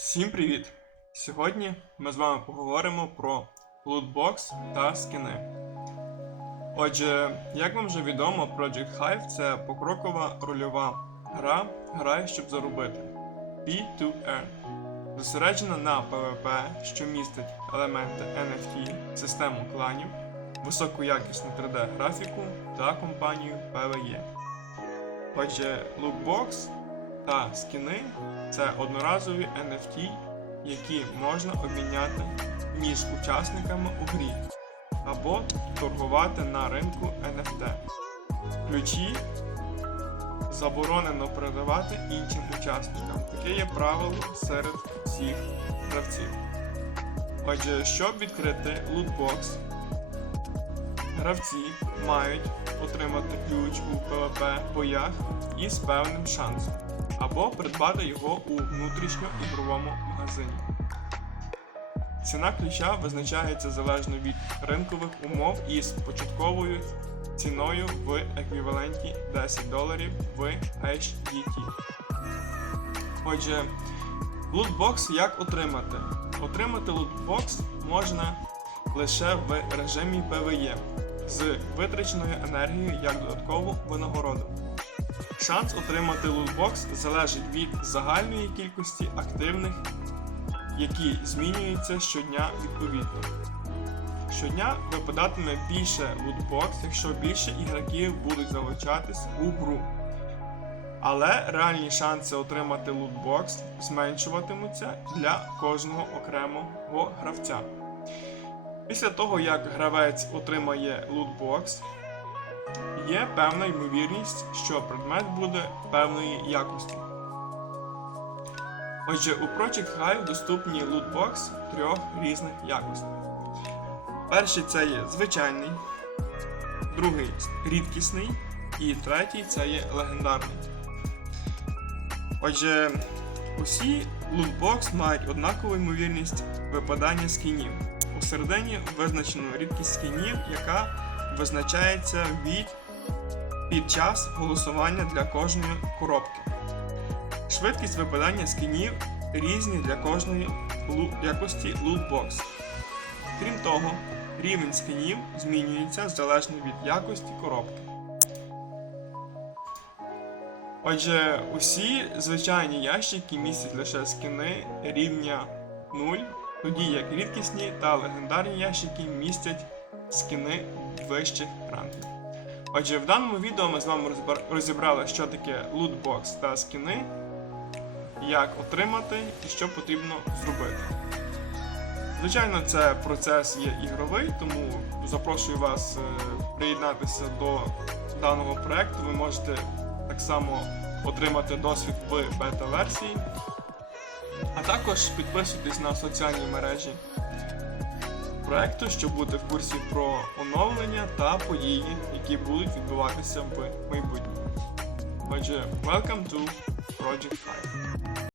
Всім привіт! Сьогодні ми з вами поговоримо про лутбокс та скини. Отже, як вам вже відомо, Project Hive це покрокова рольова гра Грай, щоб заробити P2R. Зосереджена на PvP, що містить елементи NFT, систему кланів, високоякісну 3D-графіку та компанію PvE. Отже, лутбокс та скини це одноразові NFT, які можна обміняти між учасниками у грі або торгувати на ринку NFT. Ключі заборонено передавати іншим учасникам. Таке є правило серед всіх гравців. Отже, щоб відкрити лутбокс, гравці мають отримати ключ у PvP боях із певним шансом або придбати його у внутрішньоігровому магазині. Ціна ключа визначається залежно від ринкових умов із початковою ціною в еквіваленті 10 доларів в HDT. Отже, лутбокс як отримати? Отримати лутбокс можна лише в режимі PvE з витраченою енергією як додаткову винагороду. Шанс отримати лутбокс залежить від загальної кількості активних, які змінюються щодня відповідно. Щодня випадатиме більше лутбокс, якщо більше ігроків будуть залучатись у гру. Але реальні шанси отримати лутбокс зменшуватимуться для кожного окремого гравця. Після того, як гравець отримає лутбокс, Є певна ймовірність, що предмет буде певної якості. Отже, у Project Hive доступні лутбокс трьох різних якостей. Перший це є звичайний, другий рідкісний і третій це є легендарний. Отже, усі лутбокс мають однакову ймовірність випадання скінів. У середині визначено рідкість скінів, яка визначається від під час голосування для кожної коробки. Швидкість випадання скінів різні для кожної якості лутбокс. Крім того, рівень скінів змінюється залежно від якості коробки. Отже, усі звичайні ящики містять лише скини рівня 0, тоді як рідкісні та легендарні ящики містять скини вищих рангів. Отже, в даному відео ми з вами розібрали, що таке лутбокс та скини, як отримати і що потрібно зробити. Звичайно, це процес є ігровий, тому запрошую вас е, приєднатися до даного проекту. Ви можете так само отримати досвід в бета-версії, а також підписуйтесь на соціальні мережі проекту, щоб бути в курсі про оновлення та події, які будуть відбуватися в майбутньому. Отже, welcome to Project 5.